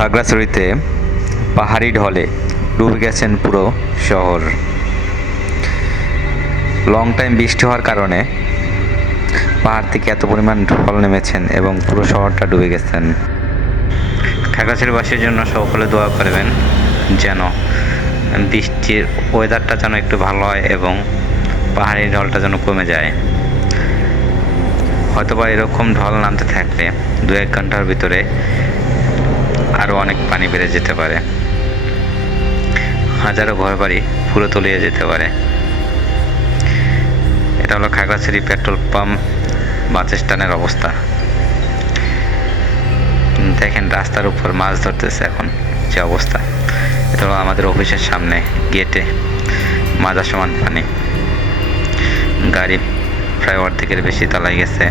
খাগড়াছড়িতে পাহাড়ি ঢলে ডুবে গেছেন পুরো শহর। লং টাইম বৃষ্টি হওয়ার কারণে পাহাড় থেকে এত পরিমাণ ঢল নেমেছেন এবং পুরো শহরটা ডুবে গেছেন। খাগড়াছড়িবাসীর জন্য সকলে দোয়া করবেন যেন বৃষ্টির ওয়েদারটা যেন একটু ভালো হয় এবং পাহাড়ি ঢলটা যেন কমে যায়। হয়তোবা এরকম ঢল নামতে থাকলে 2-1 ঘন্টার ভিতরে আরও অনেক পানি বেড়ে যেতে পারে, হাজারো ঘরবাড়ি পুরো তলিয়ে যেতে পারে। এটা হলো খাগড়াছড়ি পেট্রোল পাম্প বাস স্ট্যান্ডের অবস্থা। দেখেন রাস্তার উপর মাছ ধরতেছে এখন যে অবস্থা। এটা হলো আমাদের অফিসের সামনে গেটে মাজা সমান পানি, গাড়ি প্রায় অর্ধেকের বেশি তলায় গেছে।